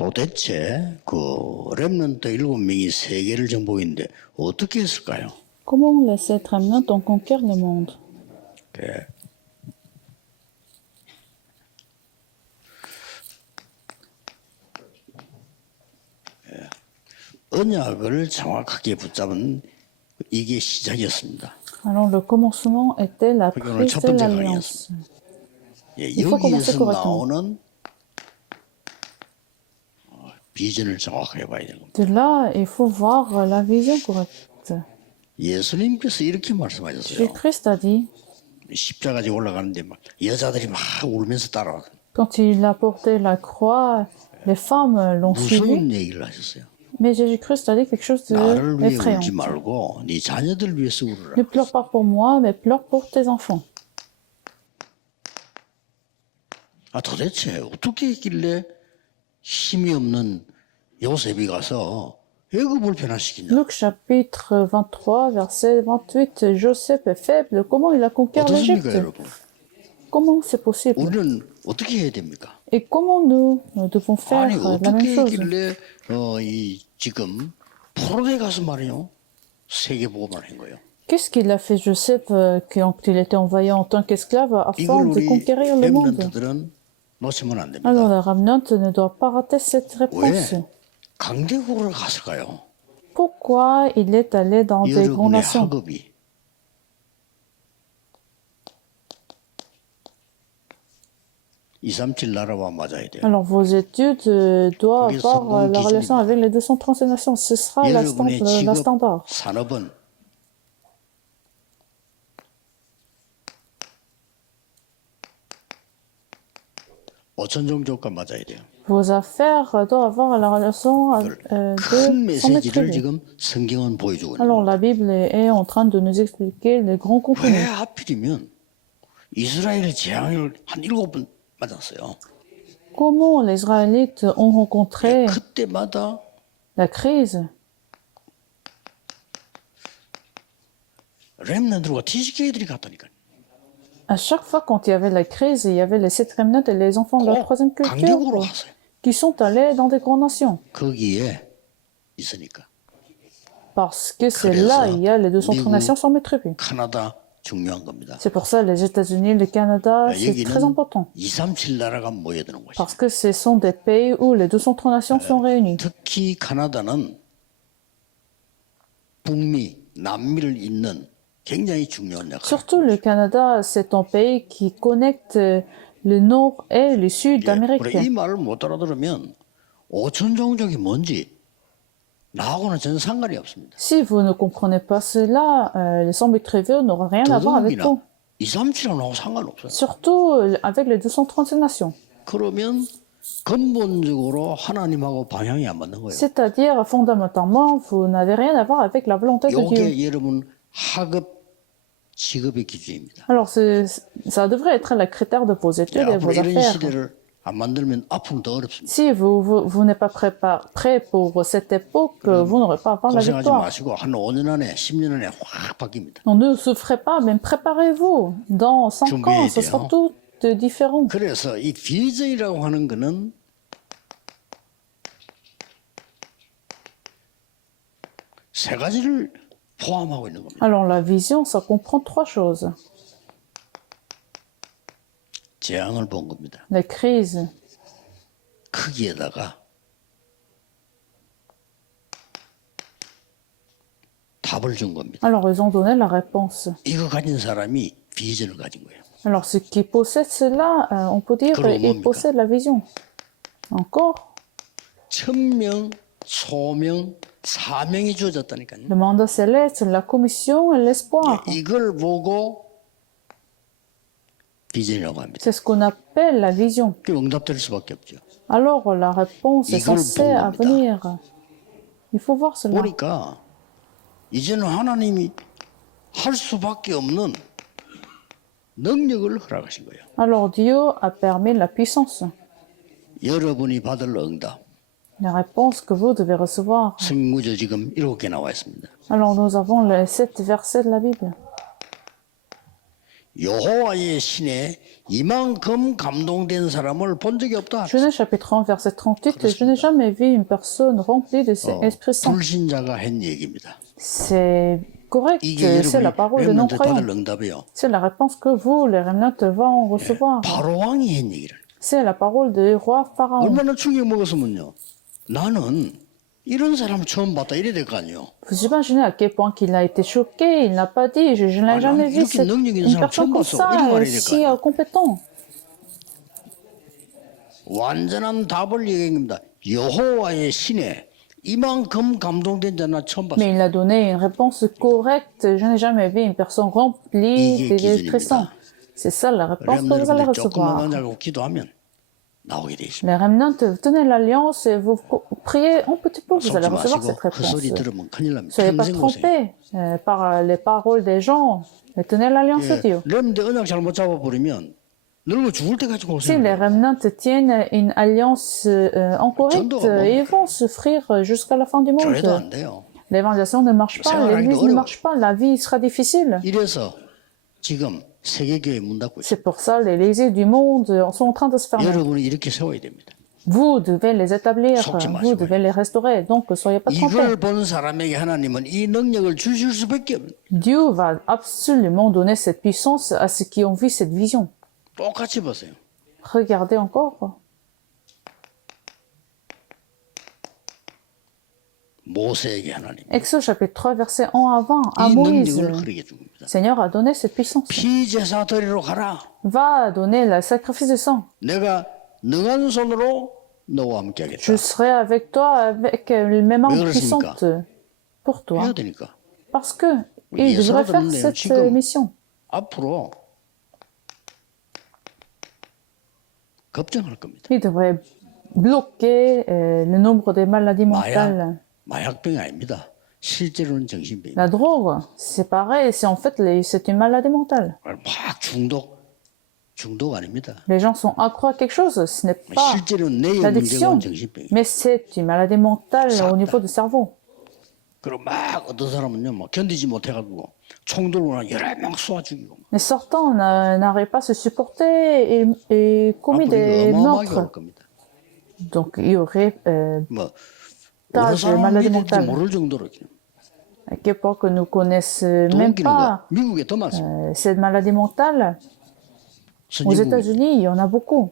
도대체 그 렘넌트 7명이 세계를 정복했는데 어떻게 했을까요? Comment les sept remnants ont conquéri le monde? 그 언약을 정확하게 붙잡은 이게 시작이었습니다. Alors le commencement était la 그게 오늘 prise 첫 de 번째 l'alliance. 강의였습니다. 예, Il faut commencer 여기에서 correctement. 나오는 비전을 정확하게 봐야 되는 겁니다. De là, il faut voir la vision correcte. 예수님께서 이렇게 말씀하셨어요. Jésus-Christ a dit, 십자가에 올라가는데 막 여자들이 막 울면서 따라와. quand il a porté la croix, les femmes l'ont suivi. 무서운 얘기를 하셨어요. Mais Jésus-Christ a dit quelque chose 나를 위해 d'effrayant. 울지 말고 네 자녀들 위해서 울어라. Ne pleure pas pour moi, mais pleure pour tes enfants. 아 도대체 어떻게 했길래 힘이 없는 요셉이 가서 애굽을 변화시키냐? Luc chapitre 23, verset 28. Joseph est faible. Comment il a conquéri 어떻습니까, l'Égypte? 여러분? Comment c'est possible? 우리는 어떻게 해야 됩니까? Et comment nous devons faire 아니 la même 어떻게 chose? 했길래 이 지금 포로에 가서 말이요 세계 보고만 한 거예요. Qu'est-ce qu'il a fait Joseph quand il était envoyé en tant qu'esclave afin 이걸 de 우리 conquérir le monde? 렘넌트들은 놓치면 안 됩니다. Alors la remnant ne doit pas rater cette réponse. 왜 강대국으로 갔을까요? Pourquoi il est allé dans des grandes 여러분의 nations? 학업이 237 나라와 맞아야 돼요. Alors vos études doivent 그게 avoir la 성공 relation 기준입니다. avec les 237 nations. Ce sera la, 여러분의 la 직업 standard. 산업은 오천 종족과 맞아야 돼요. Vos affaires doivent avoir la relation 큰 de son maître. 메시지를 지금 성경은 보여주고 있는 Alors 거예요. la Bible est en train de nous expliquer les grands 왜 contenus. 하필이면 이스라엘 재앙을 한 7번 맞았어요. Comment les Israélites ont rencontré 그때마다 la crise? 렘넌트와 TCK들이 갔다니까요. À chaque fois quand il y avait la crise, il y avait les sept remnants et les enfants de la troisième 강대국으로 culture 갔어요. qui sont allés dans des grandes nations. 거기에 있으니까. Parce que c'est 그래서 là, il y a les 230 미국, nations sur mes tribus. 카나다 중요한 겁니다. C'est pour ça les États-Unis, le Canada, c'est très 여기는 important. 237 나라가 모여드는 곳이에요. Parce que ce sont des pays où les 230 nations sont réunies. 특히 카나다는 북미, 남미를 잇는 굉장히 중요한 역할. Surtout le Canada, c'est un pays qui connecte le nord et le sud d'Amérique. 우리 이 말을 못 알아들으면 5천 종족이 뭔지 나하고는 전혀 상관이 없습니다. Si vous ne comprenez pas cela, les 100 000 tribus n'auront rien à voir avec 더더욱이나 vous. 237하고 상관없어요. Surtout avec les 237 nations. 그러면 근본적으로 하나님하고 방향이 안 맞는 거예요. C'est-à-dire, fondamentalement, vous n'avez rien à voir avec la volonté de Dieu. 이게 여러분 학업, 직업의 기준입니다. Alors, ça devrait être le critère de vos études et 앞으로 vos 이런 affaires. 시대를 안 만들면 앞으로는 더 어렵습니다. Si vous n'êtes pas prêt pour cette époque, vous n'aurez pas à avoir la 고생하지 victoire. 마시고 한 5년 안에 10년 안에 확 바뀝니다. Non, ne souffrez pas, même préparez-vous. Dans 5 ans, ce sera tout différent. 그래서 이 비전이라고 하는 거는 세 가지를 포함하고 있는 겁니다. Alors, la vision, ça comprend 3 choses. 재앙을 본 겁니다. La crise, 크기에다가 답을 준 겁니다. alors ils ont donné la réponse. 이거 가진 사람이 비전을 가진 거예요. Alors, ceux qui possèdent cela, on peut dire 그럼 qu'ils 뭡니까? possèdent la vision. Encore, 천명, 소명, 사명이 주어졌다니까요. le mandat céleste, la commission et l'espoir. 이걸 보고 비전이라고 합니다. C'est ce qu'on appelle la vision. 그 응답될 수밖에 없죠. Alors, la réponse est 이걸 censée 본 겁니다. venir. Il faut voir cela. 보니까 이제는 하나님이 할 수밖에 없는 능력을 허락하신 거예요. Alors, Dieu a permis la puissance. 여러분이 받을 응답. La réponse que vous devez recevoir. 성구조 지금 7개 나와 있습니다. Alors, nous avons les 7 versets de la Bible. 여호와의 신에 이만큼 감동된 사람을 본 적이 없다. Genèse chapitre 1, verset 38, je n'ai jamais vu une personne remplie de Esprit Saint. 불신자가 한 얘기입니다. C'est correct, 이게 c'est la 여러분이 parole de 렘넌트 non-croyants. 받을 응답이에요. C'est la réponse que vous, les remnantes, vont recevoir. 바로 왕이 한 얘기를. C'est la parole du roi Pharaon. 얼마나 충격 먹었으면요. 나는 이런 사람 처음 봤다 이래 될 거 아니에요. Vous imaginez à quel point qu'il a été choqué, il n'a pas dit, je n'ai jamais vu une personne comme ça, si compétent. 완전한 답을 얘기합니다. 여호와의 신에 이만큼 감동된 자는 처음 봤어요. Mais il a donné une réponse correcte. Je n'ai jamais vu une personne remplie 이게 d'Esprit Saint. 기준입니다. C'est ça la réponse que vous allez 여러분들 조금만 recevoir. 언약하고 기도하면 나오게 돼 있습니다. Les remnantes, tenez l'alliance et vous priez un petit peu, vous allez 속지 recevoir cette 마시고 그 réponse. 소리 들으면 큰일 납니다. Soyez pas 평생 보세요. trompés par les paroles des gens. Mais tenez l'alliance de Dieu. 렘데 언약 잘못 잡아버리면 늙어 죽을 때까지 Si les 고생해요. remnantes tiennent une alliance incorrecte, ils vont souffrir jusqu'à la fin du 교회도 monde. 안 돼요. L'évangélisation ne marche pas, l'église ne marche pas, la vie sera difficile. 이래서 지금 세계교회 문 닫고 있어요. C'est pour ça que les églises du monde sont en train de se fermer. 여러분이 이렇게 세워야 됩니다. Vous devez les établir, 속지 vous 마시고요. devez les restaurer. Donc, soyez pas trompés. 이걸 본 사람에게 하나님은 이 능력을 주실 수밖에 없는 Dieu va absolument donner cette puissance à ceux qui ont vu cette vision. 똑같이 보세요. Regardez encore. 모세에게 하나님 Exode chapitre 3, verset 1 à 20. À 이 Moïse, 능력을 흐르게 줍니다. le Seigneur a donné cette puissance. 피제사 드리러 가라. Va donner le sacrifice de sang. 내가 능한 손으로 너와 함께 하겠다. Je serai avec toi avec mes mains 왜 그렇습니까? puissantes pour toi. 해야 되니까. Parce que il Oui, devrait ça, faire mais cette 지금- mission. 앞으로 걱정할 겁니다. Il devrait bloquer le nombre des maladies mentales. 마약병이 아닙니다. 실제로는 정신병입니다. La drogue, c'est pareil, c'est en fait c'est une maladie mentale. 막 중독 아닙니다. Les gens sont accros à quelque chose, ce n'est pas 실제로는 내용 l'addiction, 문제가 정신병입니다. mais c'est une maladie mentale au niveau du cerveau. 그리고 막 어떤 사람은요, 막 견디지 못해가지고 총 들고 여러 명 쏘아 죽이고 Les sortants n'arrivent pas à se supporter et commis 앞으로 이거 des 어마어마하게 올 meurtres. 겁니다. Donc il y aurait 뭐 tas 어느 de 사람 maladies 믿을지 mentales. 모를 정도로 À quel point que nous connaissons 더 même 웃기는 pas 거 미국에 더 많습니다. cette maladie mentale. Aux 선진국 États-Unis, il y en a beaucoup.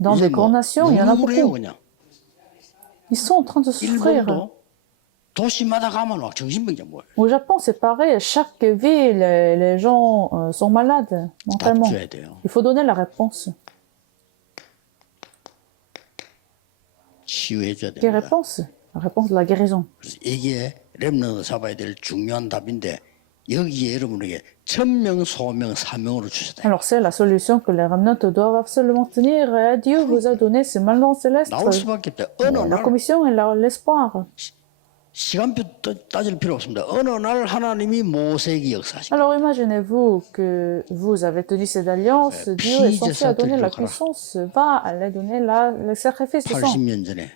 Dans des grandes nations, il y en a 눈물해요 beaucoup. 그냥. Ils sont en train de souffrir. 일본도 도시마다 가면 막 정신병자 뭐예요. Au Japon, c'est pareil. Chaque ville, les gens sont malades 답 mentalement. 줘야 돼요. Il faut donner la réponse. 치유해 줘야 Quelle 됩니다. réponse? La réponse de la guérison. 그래서 이게 렘넌트 잡아야 될 중요한 답인데 여기에 여러분에게 천명, 소명, 사명으로 주셨다. Alors, c'est la solution que les remnantes doivent absolument tenir. Et Dieu vous a donné ce mandat céleste, 나올 수밖에 없다. 어느 la 날 commission et l'espoir. 시간표 따질 필요 없습니다. 어느 날 하나님이 모세에게 역사하시고 Alors, imaginez-vous que vous avez tenu cette alliance. Dieu est censé donner la puissance. Va aller donner le sacrifice de sang. 80년 전에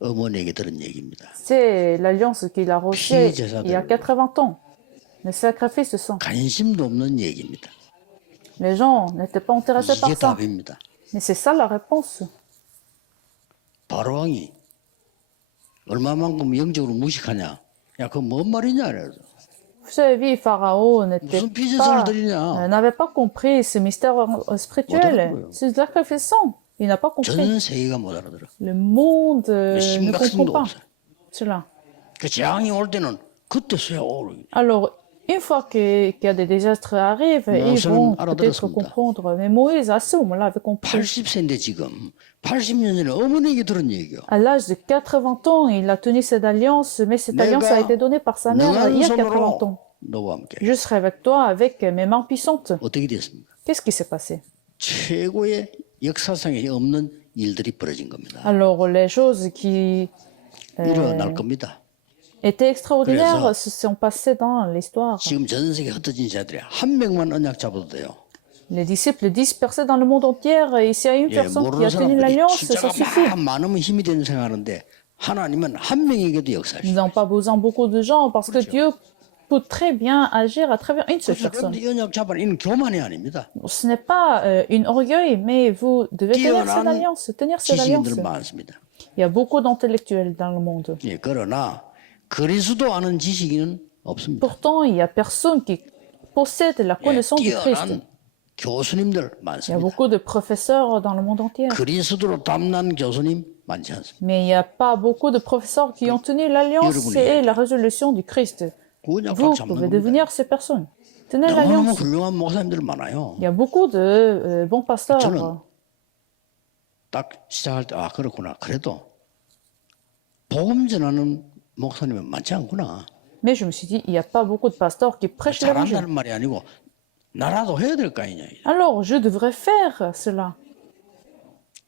어머니에게 들은 얘기입니다. C'est l'alliance qu'il a reçue il y a 80 ans. Le sacrifice de sang. 관심도 없는 얘기입니다. Les gens n'étaient pas intéressés par 이게 ça. 답입니다. Mais c'est ça la réponse. 바로 왕이 얼마만큼 영적으로 무식하냐? 야, 그거 뭔 말이냐? 그래서 Vous avez vu, Pharaon 무슨 피제사를 드리냐? n'avait pas compris ce mystère spirituel. 못알아들어요. C'est le sacrifice sang. Il n'a pas compris. 전 세계가 못 알아들어. Le monde ne 심각성도 comprend pas 없어요. cela. 그 재앙이 올 때는 그때서야 오르. Alors, une fois qu'il y a des désastres arrivent, ils Moïse vont 알아들었습니다. peut-être comprendre. Mais Moïse, à ce moment-là, avait compris. 80세인데 지금 80년 전에 어머니에게 들은 얘기요. À l'âge de 80 ans, il a tenu cette alliance, mais cette alliance a été donnée par sa mère il y a 80 ans. 너와 함께. Je serai avec toi avec mes mains puissantes. 어떻게 됐습니까? Qu'est-ce qui s'est passé? 최고의 역사상에 없는 일들이 벌어진 겁니다. Alors, les choses qui 일어날 겁니다. étaient extraordinaires 그래서 se sont passées dans l'histoire. 지금 전 세계 흩어진 자들이 한 명만 언약 잡아도 돼요. Les disciples dispersés dans le monde entier, et s'il y a une 예, personne qui 모르는 a tenu 사람들이 l'alliance, ça 숫자가 suffit. 막 많으면 힘이 되는 생각하는데 하나님은 한 명에게도 Nous 역사하시죠. n'avons pas besoin de beaucoup de gens parce que Dieu peut très bien agir à travers une seule 그래서 personne. 여러분들 언약 잡아는 이는 교만이 아닙니다. Ce n'est pas une orgueil, mais vous devez tenir cette 뛰어난 alliance, tenir cette alliance. 지식인들 많습니다. Il y a beaucoup d'intellectuels dans le monde. 예, 그러나 그리스도 아는 지식인은 없습니다. Pourtant, il y a personne qui possède la 예, connaissance du Christ. 뛰어난 교수님들 Il y a 많습니다. beaucoup de professeurs dans le monde entier. 그리스도로 담난 교수님 많지 않습니다. Mais il n'y a pas beaucoup de professeurs qui ont tenu l'alliance et la résolution du Christ. 그냥 Vous 꽉 잡는 pouvez 겁니다. devenir ces personnes. Tenez 너무너무 l'alliance. 훌륭한 목사님들 많아요. Il y a beaucoup de bons pasteurs. 저는 딱 시작할 때 그렇구나. 그래도 복음 전하는 목사님은 많지 않구나. Mais je me suis dit, il n'y a pas beaucoup de pasteurs qui prêchent l'évangile. 잘한다는 말이 아니고 나라도 해야 될 거 아니냐. Alors, je devrais faire cela.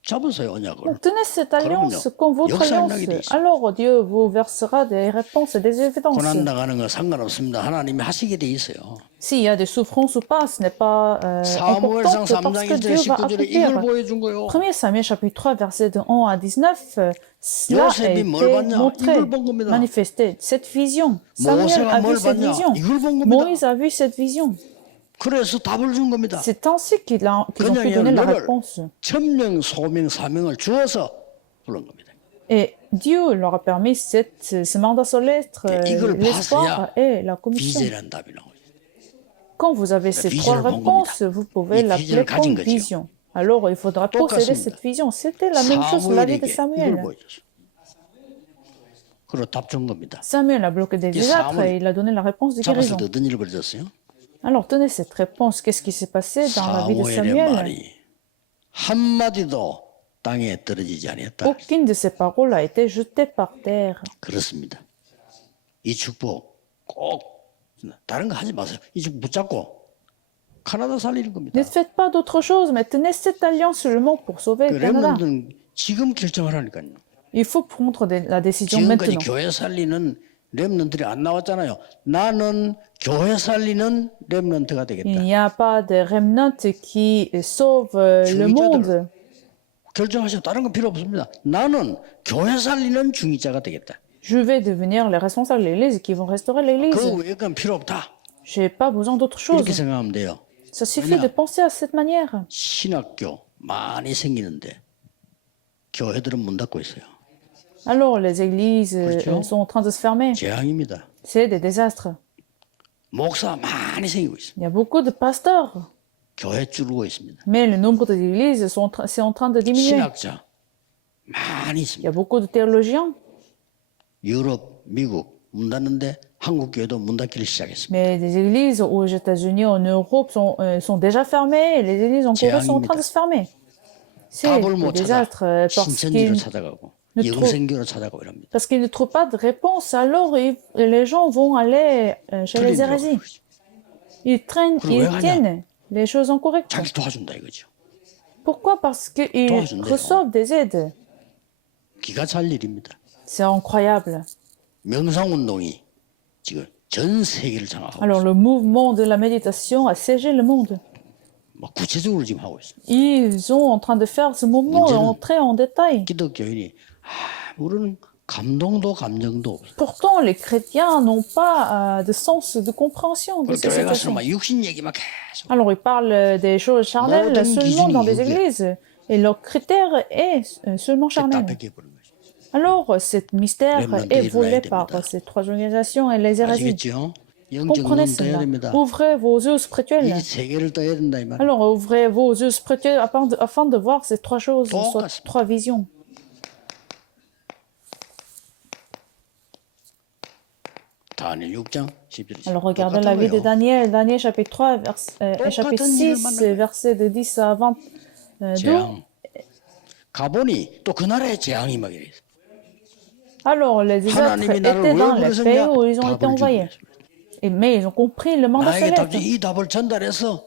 잡으세요 언약을. Donc, tenez cette alliance comme votre 역사의 alliance. 낙이 돼 있어요. Alors, Dieu vous versera des réponses et des évidences. 고난 당하는 거 상관없습니다. 하나님이 하시게 돼 있어요. S'il y a des souffrances ou pas, ce n'est pas 사무엘상 important parce 3장 que 1절 Dieu va 19절에 이걸 accomplir. 보여준 거요. 1 Samuel chapitre 3 verset de 1 à 19, cela a 요셉이 뭘 été 봤냐? montré, 이걸 본 겁니다. manifesté, cette vision. Samuel 모세가 a 뭘 vu cette 봤냐? vision. 이걸 본 겁니다. Moïse a vu cette vision. 그래서 답을 준 겁니다. C'est ainsi qu'ils ont pu 그냥 donner la 너를 réponse. 천명, 소명, 사명을 주어서 부른 겁니다. Et Dieu leur a permis ce mandat sur l'être, 이걸 l'espoir 봐서야 et la commission. 비제라는 답이 나오죠. Quand vous avez ces vision trois 본 réponses, vous pouvez 이 l'appeler vision을 가진 comme 거죠. vision. Alors, il faudra posséder 똑같습니다. cette vision. C'était la même chose dans la vie de 사무엘에게 이걸 Samuel. 보여줬어. 그리고 답 준 겁니다. Samuel a bloqué des désastres et il a donné la réponse de 잡았을 guérison. 때 어떤 일을 벌였어요? Alors, tenez cette réponse. Qu'est-ce qui s'est passé dans la vie de 사무엘의 Samuel? 말이 한마디도 땅에 떨어지지 아니했다. Aucune de ses paroles a été jetée par terre. 그렇습니다. 이 축복 꼭 다른 거 하지 마세요. 이 축복 붙잡고 카나다 살리는 겁니다. Ne faites pas d'autre chose, mais tenez cette alliance seulement pour sauver 그 le Canada. 렘넌트는 지금 결정하라니까요. Il faut prendre la décision 지금까지 maintenant. 교회 살리는 렘넌트들이 안 나왔잖아요. 나는 교회 살리는 렘넌트가 Il 되겠다. n'y a pas de remnant qui sauve le monde. 결정하시고 다른 건 필요 없습니다. 나는 교회 살리는 중위자가 되겠다. Je vais devenir les responsables de l'Église qui vont restaurer l'Église. 그 외의 건 필요 없다. Je n'ai pas besoin d'autre chose. 이렇게 생각하면 돼요. Ça suffit de penser à cette manière. 신학교 많이 생기는데 교회들은 문 닫고 있어요. Alors, les églises 그렇죠? sont en train de se fermer. 재앙입니다. C'est des désastres. 목사 많이 생기고 있습니다. Il y a beaucoup de pasteurs, 교회 줄고 있습니다. mais le nombre d'églises c'est en train de diminuer. 신학자 많이 Il y 있습니다. a beaucoup de théologiens, 유럽, 미국 문 닫는데 한국 교회도 문 닫기를 시작했습니다. mais des églises aux États-Unis, en Europe, sont déjà fermées et les églises en Corée sont en train de se fermer. C'est 답을 des 못 찾아 désastres 신천지로 찾아가고 ne 영생교로 찾아가고 이럽니다. parce qu'ils ne trouvent pas de réponse, alors les gens vont aller chez les hérésies. Ils tiennent les choses incorrectes. 자기 도와준다 이거죠. Pourquoi? Parce qu'ils 도와준대요. reçoivent des aides. 기가 찰 일입니다. C'est incroyable. 명상운동이 지금 전 세계를 장악하고 Alors, le mouvement de la méditation a siégé le monde. 뭐 구체적으로 지금 하고 있습니다. Ils sont en train de faire ce mouvement et 문제는 entrer en détail. 기독교인이 우리는 감동도 감정도 없어. Pourtant, les chrétiens n'ont pas de sens de compréhension de 그 ces 교회 가서 situations. 막 육신 얘기만 계속. Alors, ils parlent des choses charnelles 모든 seulement dans des 기준이 églises. Et leur critère est seulement charnel. 답답하게 해버린 거죠. Alors, ce mystère 렘넌트 est 일어나야 volé 됩니다. par ces trois organisations et les hérésies. 아시겠죠? 영적 Comprenez 눈 떠야 cela. 됩니다. Ouvrez vos yeux spirituels. 이 세계를 떠야 된다 이 말. Alors, ouvrez vos yeux spirituels afin de voir ces trois choses, soit 똑같습니다. trois visions. 다니엘 6장 10절. Alors, regardez la vie de Daniel. Daniel, chapitre 3, chapitre 6, versets de 10 à 22. 재앙. 가보니 또 그 나라에 재앙이 막 이래. Alors, les désastres 하나님이 나를 étaient 왜 dans les pays 부르셨냐? où ils ont été 답을 envoyés. 주고 Mais ils ont compris le mandat 나에게 답, céleste. 이 답을 전달해서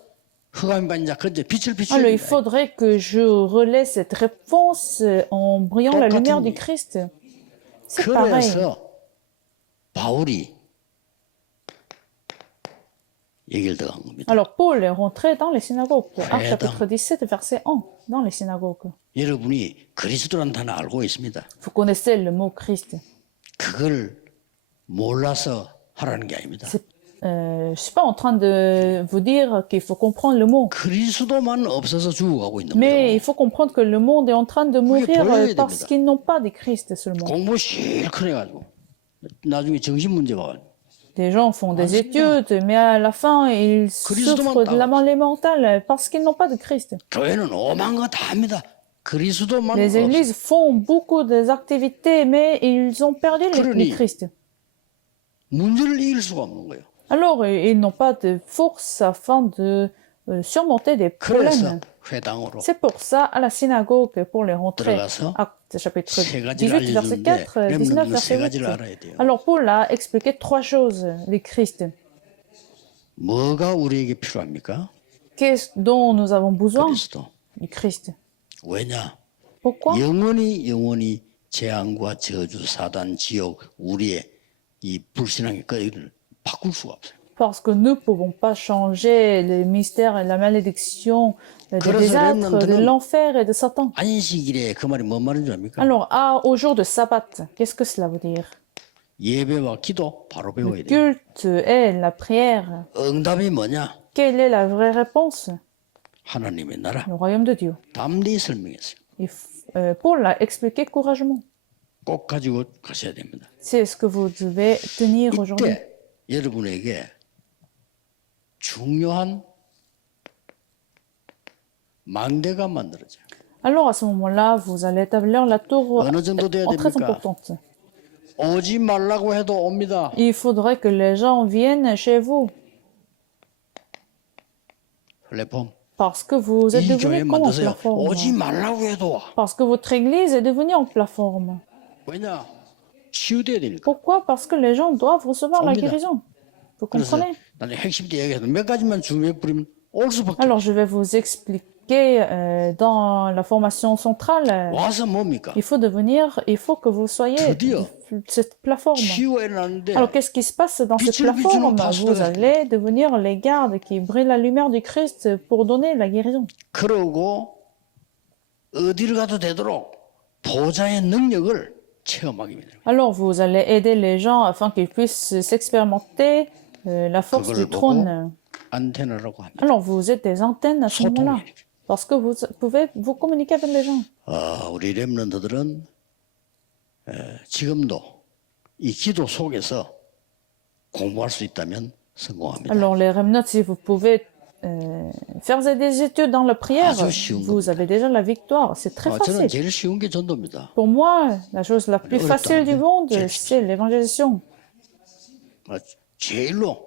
흑암이 반짝 그제 빛을 Alors, il 비추는 faudrait que je relaie cette réponse en brillant la lumière du Christ. C'est pareil. 그래서 바울이 얘기를 더 한 겁니다. Alors, Paul est rentré dans les synagogues. Actes Prédent. chapitre 17, verset 1, dans les synagogues. 여러분이 그리스도라는 단어 알고 있습니다. Vous connaissez le mot Christ. 그걸 몰라서 하라는 게 아닙니다. C'est je suis pas en train de vous dire qu'il faut comprendre le mot. 그리스도만 없어서 죽어가고 있는 Mais 거예요. il faut comprendre que le monde est en train de mourir 보여야 parce 됩니다. qu'ils n'ont pas de Christ seulement. 공부 실컷 해가지고 나중에 정신 문제 와가지고 Des gens font des études, mais à la fin, ils souffrent de la maladie mentale parce qu'ils n'ont pas de Christ. 교회는 오만 거 다 합니다. 그리스도만 Les 없어. églises font beaucoup d'activités, mais ils ont perdu le Christ. 문제를 이길 수가 없는 거예요. Alors, ils n'ont pas de force afin de surmonter des 그래서 problèmes. 회당으로 C'est pour ça, à la synagogue, pour les rentrer, 들어가서 Actes chapitre 세 가지를 18, verset 알려주는데 4, 19, 렘넌트는 세 verset 8. 가지를 알아야 돼요. Alors, Paul a expliqué trois choses, les Christ. 뭐가 우리에게 필요합니까? Qu'est-ce dont nous avons besoin? 그리스도. Du Christ. 왜냐? Pourquoi? 영원히 재앙과 저주, 사단, 지옥, 우리의 이 불신앙의 끈을 바꿀 수가 없어요. Parce que nous ne pouvons pas changer les mystères et la malédiction des désastres, de l'enfer et de Satan. 안식일에 그 말이 뭔 말인 줄 압니까? Alors, au jour de sabbat, qu'est-ce que cela veut dire? 예배와 기도 바로 배워야 돼요. Culte et la prière. 응답이 뭐냐? Quelle est la vraie réponse? 하나님의 나라. Le royaume de Dieu. 담대히 설명했어요. Paul l'a expliqué courageusement. 꼭 가지고 가셔야 됩니다. C'est ce que vous devez tenir aujourd'hui. 이때 여러분에게 중요한 망대가 만들어져요. Alors à ce moment-là, vous allez établir la tour 어느 정도 돼야 très 됩니까? importante. 오지 말라고 해도 옵니다. Il faudrait que les gens viennent chez vous 플랫폼. parce que vous êtes 이 교회 devenu comme en 만드세요. plateforme. 오지 말라고 해도 와. Parce que votre église est devenue en plateforme. 왜냐? 치유돼야 되니까. Pourquoi? Parce que les gens doivent recevoir la 옵니다. guérison. Vous 그래서 comprenez? 나는 핵심 때 얘기해서 몇 가지만 준비해 뿌리면 올 수밖에. Alors je vais vous expliquer dans la formation centrale. 와서 뭡니까? Il faut que vous soyez 드디어 cette plateforme. 치유해 놨는데 Alors qu'est-ce qui se passe dans cette 빛을 비추는 plateforme? 파수꾼이 Vous allez devenir les gardes qui brillent la lumière du Christ pour donner la guérison. 그러고 어디를 가도 되도록 보좌의 능력을 체험하게 됩니다. Alors vous allez aider les gens afin qu'ils puissent s'expérimenter la force 그걸 du trône. 안테나라고 합니다. Alors vous êtes des antennes à ce moment-là. 소통이. Parce que vous pouvez vous communiquer avec les gens. 우리 렘넌트들은 지금도 이 기도 속에서 공부할 수 있다면 성공합니다. Alors les remnants, si vous pouvez faire des études dans la prière, 아주 쉬운 vous avez déjà la victoire. C'est très 저는 facile. 제일 쉬운 게 전도입니다. Pour moi, la chose la plus facile du monde, c'est l'évangélisation. 제일로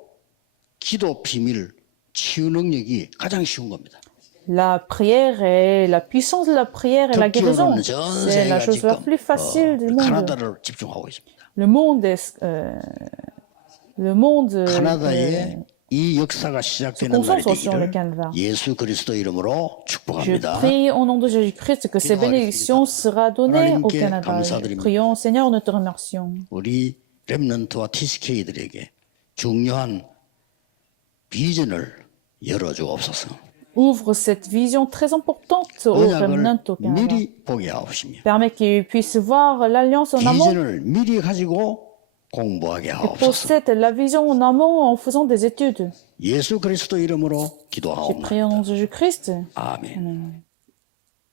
기도 비밀 치유 능력이 가장 쉬운 겁니다. La prière et la puissance de la prière et la guérison, 특기로는 전 c'est la 세계가 chose la 지금 plus facile du monde. 카나다를 집중하고 있습니다. Le monde 카나다에 이 역사가 시작되는 날이 concentre sur le 되기를 Canada. 예수 그리스도 이름으로 Je 축복합니다. prie au nom de Jésus-Christ que ces bénédictions sera données au 하나님께 Canada. 감사드립니다. Prions, Seigneur, nous te remercions. 우리 렘넌트와 TCK들에게 중요한 비전을 열어주옵소서. Ouvre cette vision très importante aux remnants 언약을 au Canada. 미리 보게 하옵시며 Permet qu'ils puissent voir l'alliance en amont 비전을 미리 가지고 공부하게 et 하옵소서. possèdent la vision en amont en faisant des études. 예수 그리스도 이름으로 J'ai 기도하옵나이다. prié au nom de Jésus-Christ. 아멘. Amen.